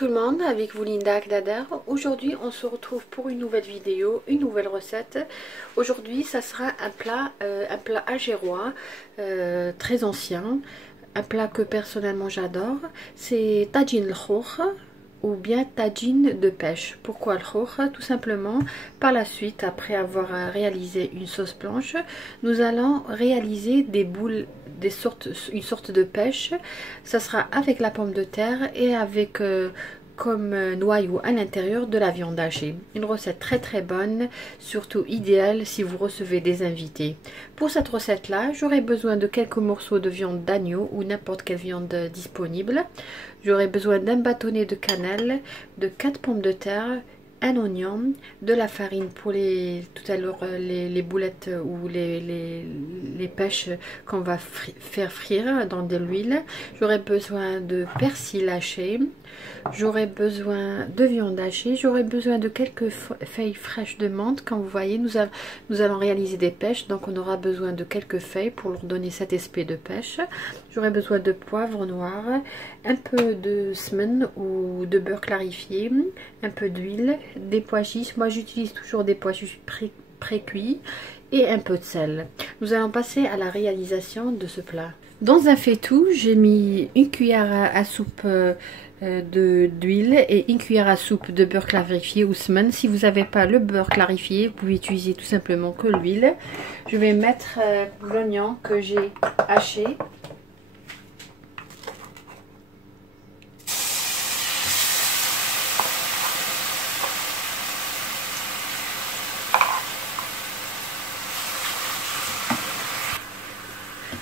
tout le monde, avec vous Linda Akdader. Aujourd'hui on se retrouve pour une nouvelle vidéo, une nouvelle recette. Aujourd'hui ça sera un plat algérois très ancien, un plat que personnellement j'adore. C'est tagine al-khoukh ou bien tagine de pêche. Pourquoi le khoukh? Tout simplement, par la suite, après avoir réalisé une sauce blanche, nous allons réaliser des boules, une sorte de pêche. Ça sera avec la pomme de terre et avec comme noyau à l'intérieur de la viande hachée. Une recette très bonne, surtout idéale si vous recevez des invités. Pour cette recette là, j'aurai besoin de quelques morceaux de viande d'agneau ou n'importe quelle viande disponible. J'aurai besoin d'un bâtonnet de cannelle, de 4 pommes de terre, un oignon, de la farine pour tout à l'heure les boulettes ou les pêches qu'on va faire frire dans de l'huile. J'aurai besoin de persil haché, j'aurai besoin de viande hachée, j'aurai besoin de quelques feuilles fraîches de menthe. Comme vous voyez, nous allons réaliser des pêches, donc on aura besoin de quelques feuilles pour leur donner cet aspect de pêche. J'aurai besoin de poivre noir, un peu de semen ou de beurre clarifié, un peu d'huile, des pois chiches. Moi j'utilise toujours des pois chiches pré-cuits et un peu de sel. Nous allons passer à la réalisation de ce plat. Dans un faitout, j'ai mis une cuillère à soupe d'huile et une cuillère à soupe de beurre clarifié ou semen. Si vous n'avez pas le beurre clarifié, vous pouvez utiliser tout simplement que l'huile. Je vais mettre l'oignon que j'ai haché.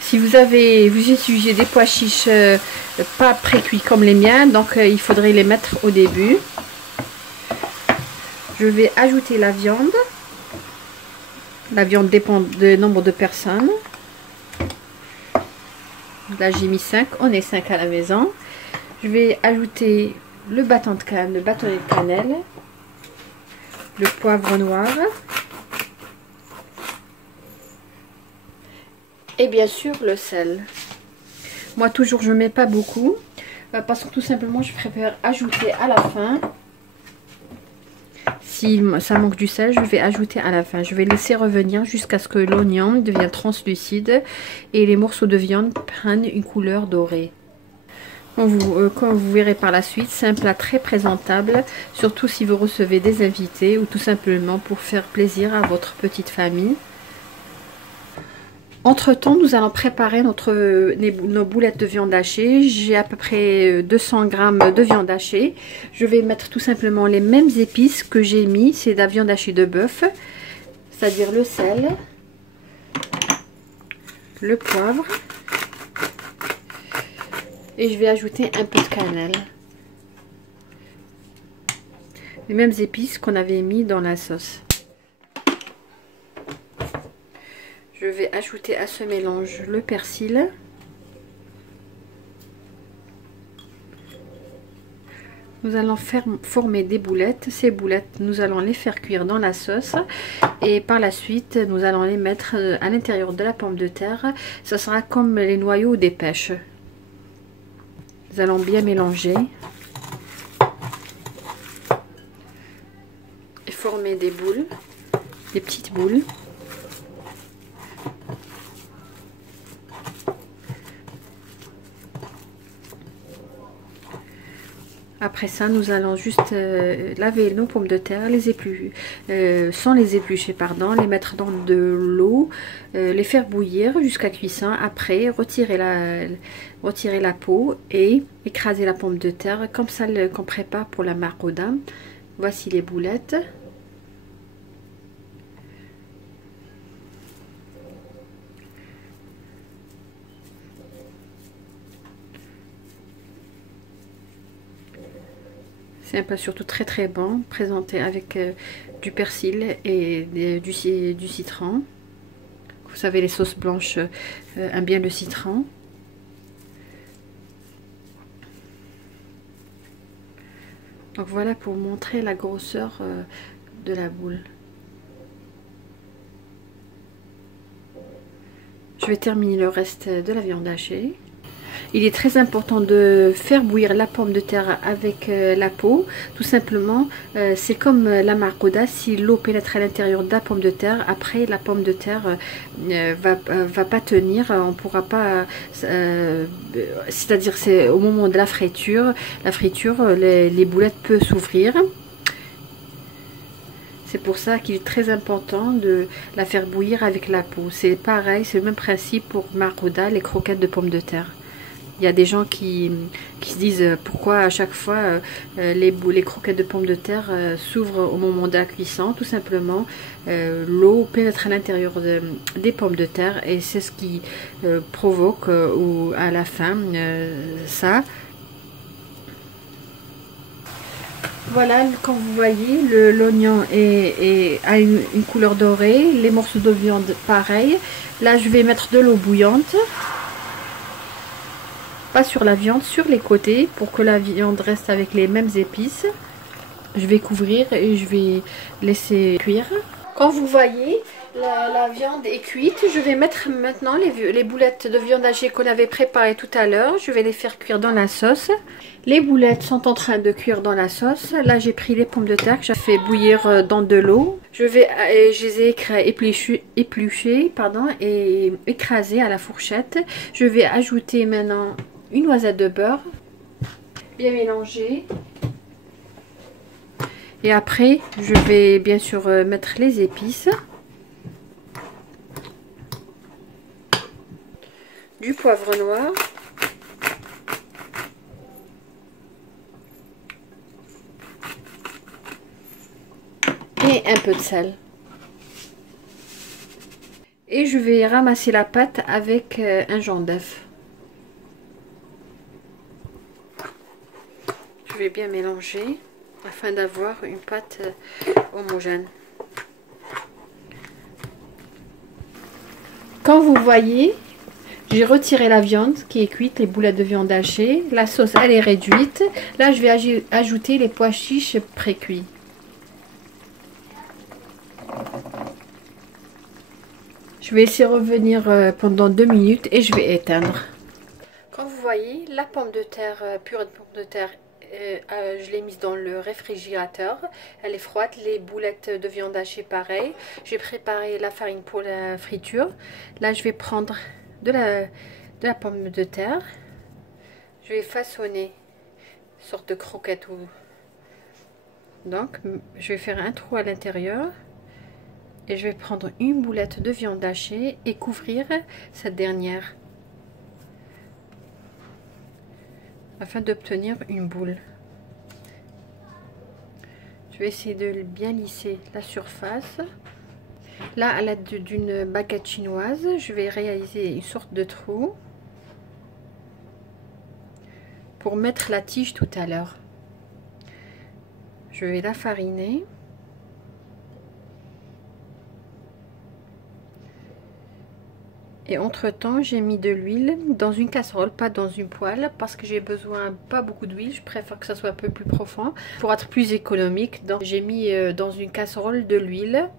Si vous utilisez des pois chiches pas pré-cuits comme les miens, donc il faudrait les mettre au début. Je vais ajouter la viande. La viande dépend du nombre de personnes. Là j'ai mis 5, on est 5 à la maison. Je vais ajouter le bâtonnet de cannelle, le poivre noir. Et bien sûr le sel. Moi toujours je mets pas beaucoup parce que tout simplement je préfère ajouter à la fin. Si ça manque du sel, je vais ajouter à la fin. Je vais laisser revenir jusqu'à ce que l'oignon devienne translucide et les morceaux de viande prennent une couleur dorée. Comme vous verrez par la suite, c'est un plat très présentable, surtout si vous recevez des invités ou tout simplement pour faire plaisir à votre petite famille. Entre temps, nous allons préparer nos boulettes de viande hachée. J'ai à peu près 200 g de viande hachée. Je vais mettre tout simplement les mêmes épices que j'ai mis. C'est de la viande hachée de bœuf, c'est-à-dire le sel, le poivre. Et je vais ajouter un peu de cannelle. Les mêmes épices qu'on avait mis dans la sauce. Je vais ajouter à ce mélange le persil. Nous allons former des boulettes. Ces boulettes, nous allons les faire cuire dans la sauce. Et par la suite, nous allons les mettre à l'intérieur de la pomme de terre. Ça sera comme les noyaux des pêches. Nous allons bien mélanger. Et former des boules. Des petites boules. Après ça, nous allons juste laver nos pommes de terre, sans les éplucher, pardon, les mettre dans de l'eau, les faire bouillir jusqu'à cuisson. Après, retirer la peau et écraser la pomme de terre comme ça qu'on prépare pour la marauda. Voici les boulettes. C'est un plat surtout très bon, présenté avec du persil et du citron. Vous savez, les sauces blanches aiment bien le citron. Donc voilà pour vous montrer la grosseur de la boule. Je vais terminer le reste de la viande hachée. il est très important de faire bouillir la pomme de terre avec la peau. Tout simplement, c'est comme la marcouda, si l'eau pénètre à l'intérieur de la pomme de terre, après la pomme de terre va pas tenir, on pourra pas, c'est-à-dire c'est au moment de la friture, les boulettes peuvent s'ouvrir. C'est pour ça qu'il est très important de la faire bouillir avec la peau. C'est pareil, c'est le même principe pour marcouda, les croquettes de pommes de terre. Il y a des gens qui se disent pourquoi à chaque fois les croquettes de pommes de terre s'ouvrent au moment de la cuisson. Tout simplement, l'eau pénètre à l'intérieur des pommes de terre et c'est ce qui provoque à la fin ça. Voilà, comme vous voyez, l'oignon a une couleur dorée, les morceaux de viande pareil. Là, je vais mettre de l'eau bouillante, pas sur la viande, sur les côtés, pour que la viande reste avec les mêmes épices. Je vais couvrir et je vais laisser cuire. Comme vous voyez, la viande est cuite. Je vais mettre maintenant les boulettes de viande hachée qu'on avait préparées tout à l'heure. Je vais les faire cuire dans la sauce. Les boulettes sont en train de cuire dans la sauce. Là, j'ai pris les pommes de terre que j'ai fait bouillir dans de l'eau. Je les ai épluchées et écrasées à la fourchette. Je vais ajouter maintenant une noisette de beurre. Bien mélanger. Et après, je vais bien sûr mettre les épices. Du poivre noir. Et un peu de sel. Et je vais ramasser la pâte avec un jaune d'œuf. Je vais bien mélanger afin d'avoir une pâte homogène. Comme vous voyez, j'ai retiré la viande qui est cuite, les boulettes de viande hachée. La sauce, elle est réduite. Là, je vais ajouter les pois chiches pré-cuits. Je vais laisser revenir pendant 2 minutes et je vais éteindre. Comme vous voyez, la pomme de terre, purée de pommes de terre, je l'ai mise dans le réfrigérateur. Elle est froide. Les boulettes de viande hachée, pareil. J'ai préparé la farine pour la friture. Là, je vais prendre de la pomme de terre. Je vais façonner une sorte de croquette. Donc, je vais faire un trou à l'intérieur. Et je vais prendre une boulette de viande hachée et couvrir cette dernière afin d'obtenir une boule. Je vais essayer de bien lisser la surface. Là, à l'aide d'une baguette chinoise, je vais réaliser une sorte de trou pour mettre la tige tout à l'heure. Je vais la fariner. Et entre temps, j'ai mis de l'huile dans une casserole, pas dans une poêle, parce que j'ai besoin pas beaucoup d'huile. Je préfère que ça soit un peu plus profond pour être plus économique. Donc j'ai mis dans une casserole de l'huile.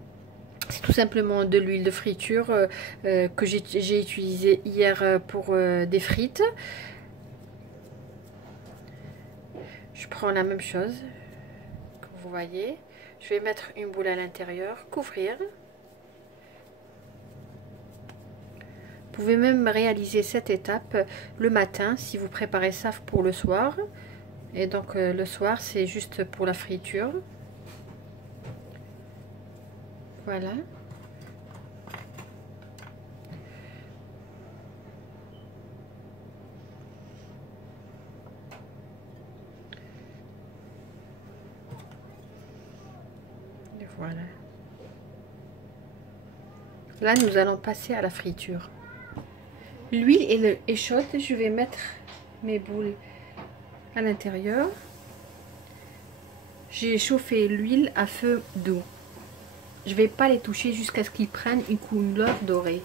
C'est tout simplement de l'huile de friture que j'ai utilisée hier pour des frites. Je prends la même chose, comme vous voyez. Je vais mettre une boule à l'intérieur, couvrir. Vous pouvez même réaliser cette étape le matin si vous préparez ça pour le soir. Et donc le soir, c'est juste pour la friture. Voilà. Et voilà. Là, nous allons passer à la friture. L'huile est chaude, je vais mettre mes boules à l'intérieur. J'ai chauffé l'huile à feu doux. Je ne vais pas les toucher jusqu'à ce qu'ils prennent une couleur dorée.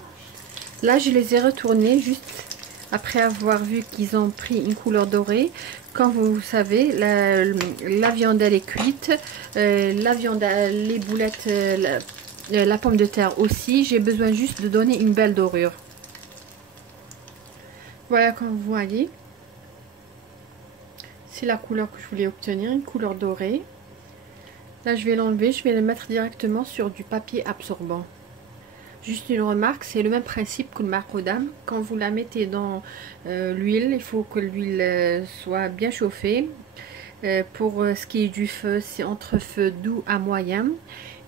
Là, je les ai retournés juste après avoir vu qu'ils ont pris une couleur dorée. Quand vous savez, la viande elle est cuite, la viande, les boulettes, la pomme de terre aussi. J'ai besoin juste de donner une belle dorure. Voilà, comme vous voyez, c'est la couleur que je voulais obtenir, une couleur dorée. Là, je vais l'enlever, je vais le mettre directement sur du papier absorbant. Juste une remarque, c'est le même principe que le macadam. Quand vous la mettez dans l'huile, il faut que l'huile soit bien chauffée. Pour ce qui est du feu, c'est entre feu doux à moyen.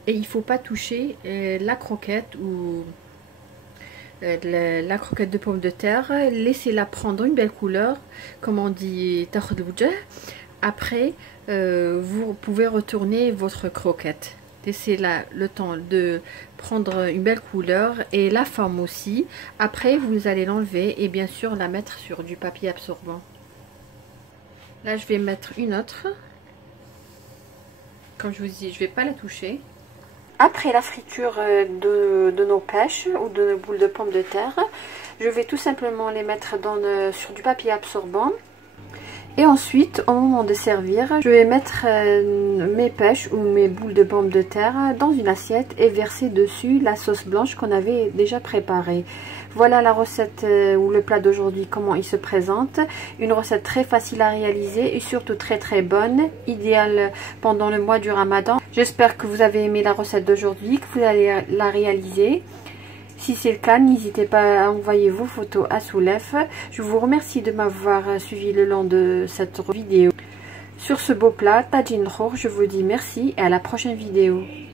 Et il ne faut pas toucher la croquette ou la croquette de pommes de terre. Laissez-la prendre une belle couleur, comme on dit. Après, vous pouvez retourner votre croquette. Laissez le temps de prendre une belle couleur et la forme aussi. Après, vous allez l'enlever et bien sûr la mettre sur du papier absorbant. Là, je vais mettre une autre. Comme je vous dis, je ne vais pas la toucher. Après la friture de nos pêches ou de nos boules de pommes de terre, je vais tout simplement les mettre sur du papier absorbant. Et ensuite, au moment de servir, je vais mettre mes pêches ou mes boules de pommes de terre dans une assiette et verser dessus la sauce blanche qu'on avait déjà préparée. Voilà la recette ou le plat d'aujourd'hui, comment il se présente. Une recette très facile à réaliser et surtout très très bonne, idéale pendant le mois du Ramadan. J'espère que vous avez aimé la recette d'aujourd'hui, que vous allez la réaliser. Si c'est le cas, n'hésitez pas à envoyer vos photos à Soulef. Je vous remercie de m'avoir suivi le long de cette vidéo. Sur ce beau plat, Tajin Rour, je vous dis merci et à la prochaine vidéo.